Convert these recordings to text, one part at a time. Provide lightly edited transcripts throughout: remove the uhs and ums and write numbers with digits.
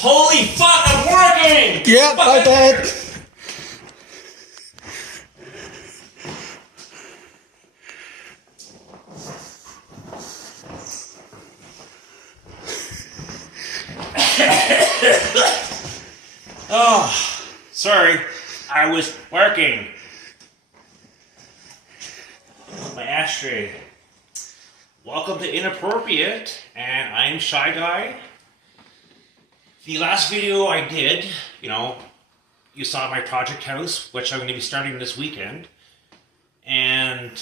Holy fuck, I'm working! Yeah, my bad. Oh, sorry. I was working. My ashtray. Welcome to Inappropriate, and I'm Shy Guy. The last video I did, you saw my project house, which I'm going to be starting this weekend. And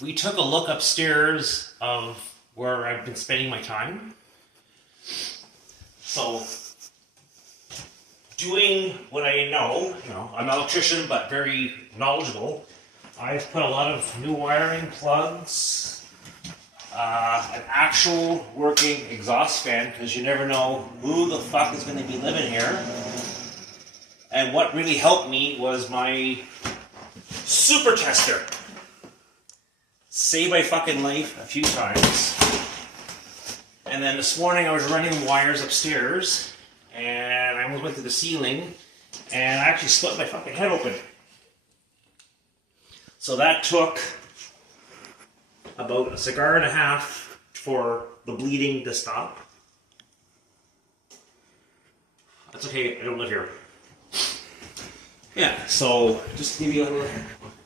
we took a look upstairs of where I've been spending my time. So, doing what I know, I'm an electrician, but very knowledgeable. I've put a lot of new wiring plugs, an actual working exhaust fan, because you never know who the fuck is going to be living here. And what really helped me was my super tester. Saved my fucking life a few times. And then this morning I was running wires upstairs, and I almost went to the ceiling, and I actually split my fucking head open. So that took about a cigar and a half for the bleeding to stop. That's okay, I don't live here. Yeah, so just to give you a little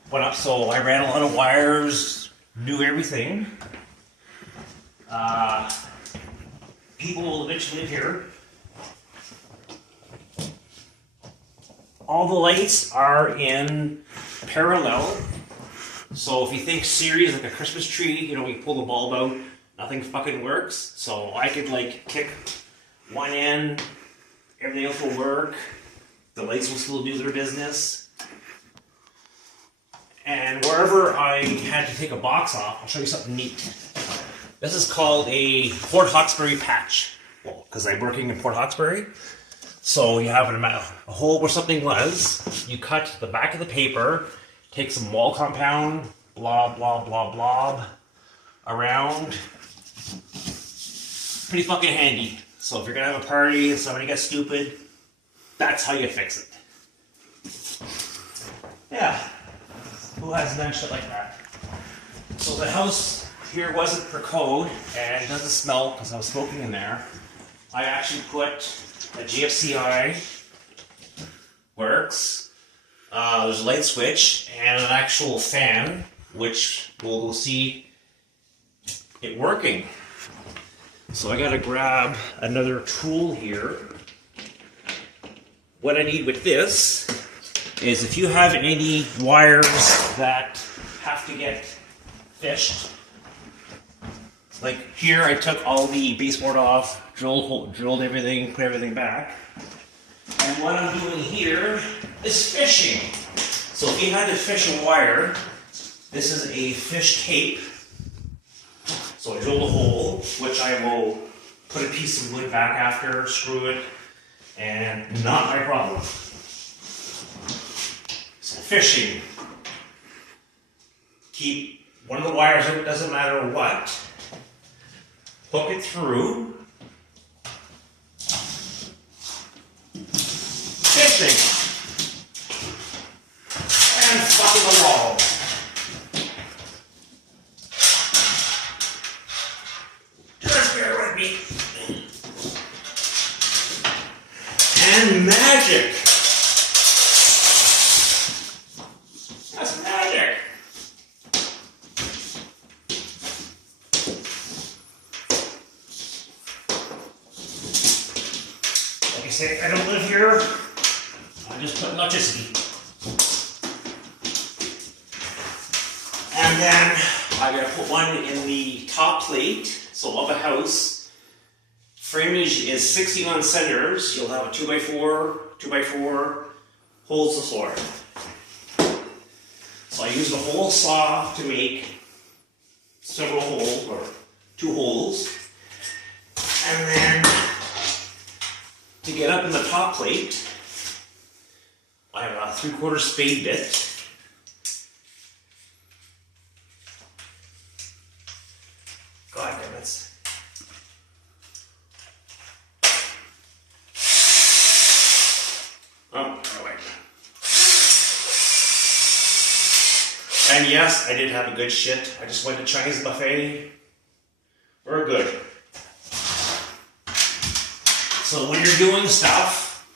one up. So I ran a lot of wires, knew everything. People will eventually live here. All the lights are in parallel. So if you think series like a Christmas tree, you pull the bulb out, nothing fucking works. So I could kick one end, everything else will work. The lights will still do their business. And wherever I had to take a box off, I'll show you something neat. This is called a Port Hawkesbury patch. Well, because I'm working in Port Hawkesbury. So you have a hole where something was, you cut the back of the paper, take some wall compound, blob, blob, blob, blob, around. Pretty fucking handy. So if you're gonna have a party and somebody gets stupid, that's how you fix it. Yeah. Who hasn't done shit like that? So the house here wasn't for code, and it doesn't smell because I was smoking in there. I actually put a GFCI, works. There's a light switch and an actual fan, which we'll see it working. So I gotta grab another tool here. What I need with this is if you have any wires that have to get fished, like here I took all the baseboard off, drilled everything, put everything back. And what I'm doing here is fishing. So if you had to fish a wire, this is a fish tape. So I drilled a hole, which I will put a piece of wood back after, screw it, and not my problem. So fishing. Keep one of the wires in, it doesn't matter what. Hook it through. Fishing. And fucking the wall. Just bear with me. And magic. That's magic. Like I say, I don't live here. I just put electricity. And then I gotta put one in the top plate, so of a house. Framage is 61 centimeters. You'll have a 2x4 holds the floor. So I use the hole saw to make several holes, or 2 holes. And then to get up in the top plate, I have a 3/4 spade bit. God damn it. And yes, I did have a good shit. I just went to Chinese buffet. We're good. So when you're doing stuff,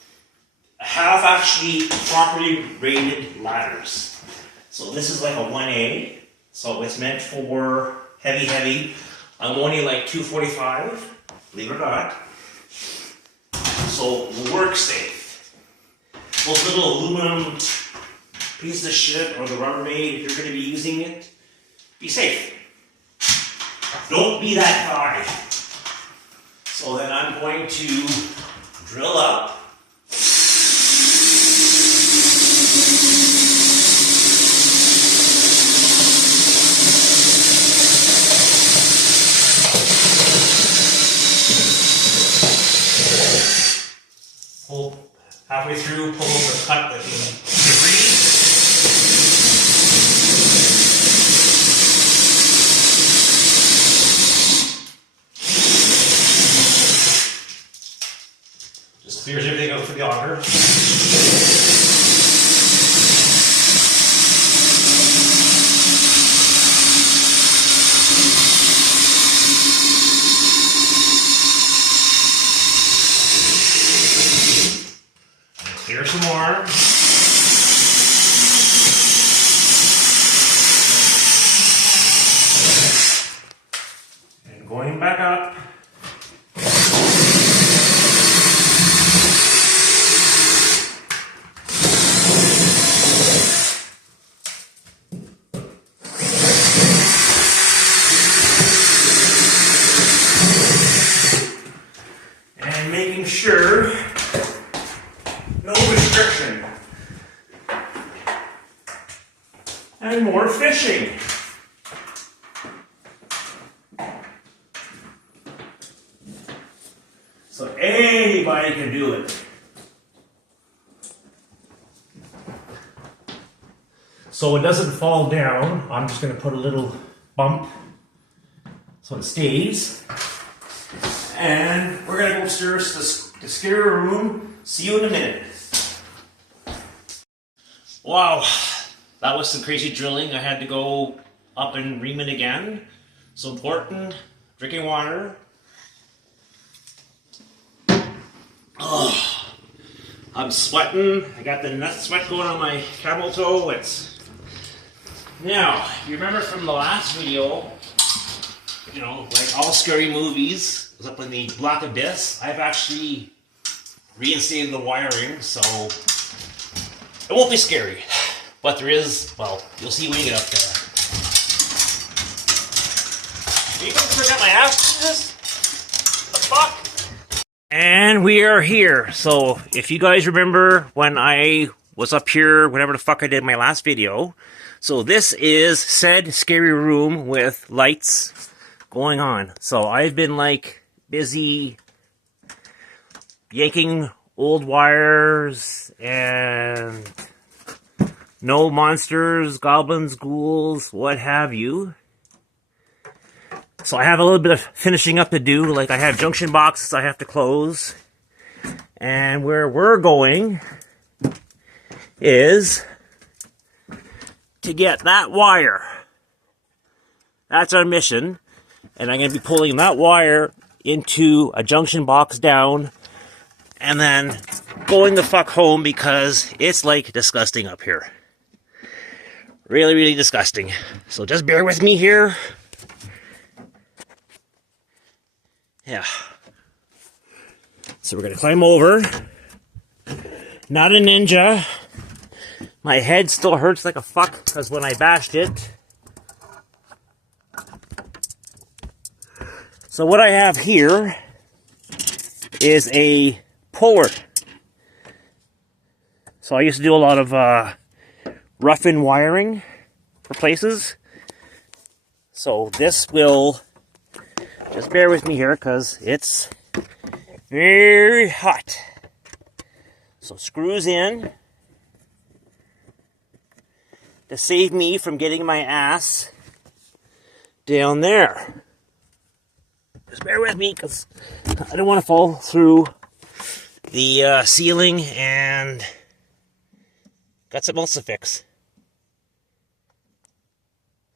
have actually properly rated ladders. So this is like a 1A. So it's meant for heavy. I'm only like 245, believe it or not. So work safe. Those little aluminum pieces of shit or the Rubbermaid, if you're going to be using it, be safe. Don't be that guy. So then I'm going to drill up. Pull halfway through, pull over the cut that debris. Just clears everything out for the auger. Clear some more. And going back up. And making sure no restriction. And more fishing. So anybody can do it. So it doesn't fall down, I'm just going to put a little bump so it stays. And we're going to go upstairs to the scary room. See you in a minute. Wow, that was some crazy drilling. I had to go up and ream it again. So important. Drinking water. Oh, I'm sweating. I got the nut sweat going on my camel toe. Now, you remember from the last video, you know, like all scary movies, was up in the Black Abyss. I've actually reinstated the wiring, so it won't be scary. But there is, well, you'll see when you get up there. Are you going to forget my ass? The fuck? And we are here. So if you guys remember when I was up here, whenever the fuck I did my last video. So this is said scary room with lights going on. So I've been like busy yanking old wires and no monsters, goblins, ghouls, what have you. So I have a little bit of finishing up to do. Like I have junction boxes I have to close. And where we're going is to get that wire. That's our mission. And I'm going to be pulling that wire into a junction box down and then going the fuck home because it's like disgusting up here. Really, really disgusting. So just bear with me here. Yeah. So we're going to climb over. Not a ninja. My head still hurts like a fuck because when I bashed it. So what I have here is a puller. So I used to do a lot of rough-in wiring for places. So this will, just bear with me here because it's very hot. So screws in to save me from getting my ass down there. Just bear with me because I don't want to fall through the ceiling and got something else to fix.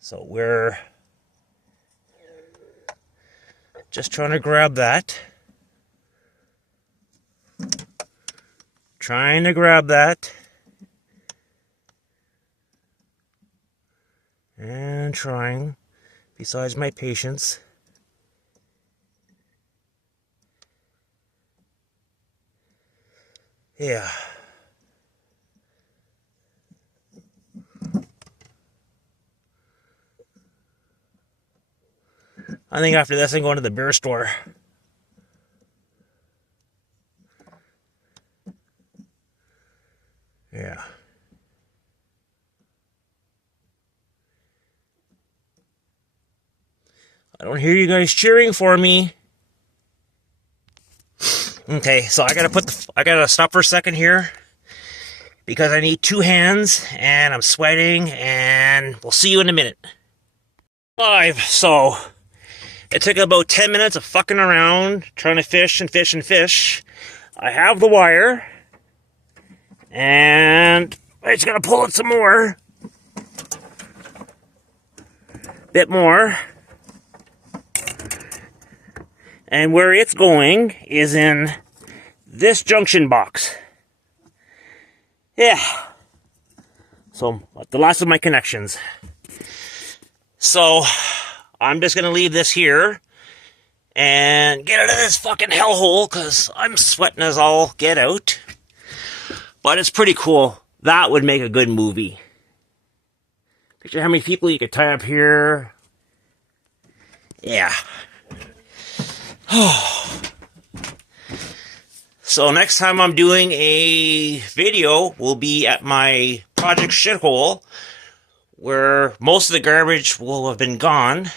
So we're just trying to grab that. Trying to grab that. And trying, besides my patience. Yeah. I think after this I'm going to the beer store. Yeah. I don't hear you guys cheering for me. Okay, so I gotta stop for a second here because I need 2 hands and I'm sweating, and we'll see you in a minute. Live. So it took about 10 minutes of fucking around trying to fish and fish and fish. I have the wire and I just gotta pull it some more. Bit more. And where it's going is in this junction box. Yeah. So, the last of my connections. So, I'm just going to leave this here and get out of this fucking hellhole because I'm sweating as all get out. But it's pretty cool. That would make a good movie. Picture how many people you could tie up here. Yeah. So next time I'm doing a video will be at my project shithole, where most of the garbage will have been gone,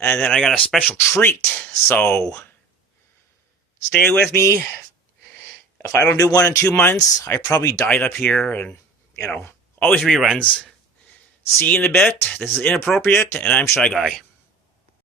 and then I got a special treat. So stay with me. If I don't do one in 2 months, I probably died up here, and always reruns. See you in a bit. This is Inappropriate, and I'm Shy Guy.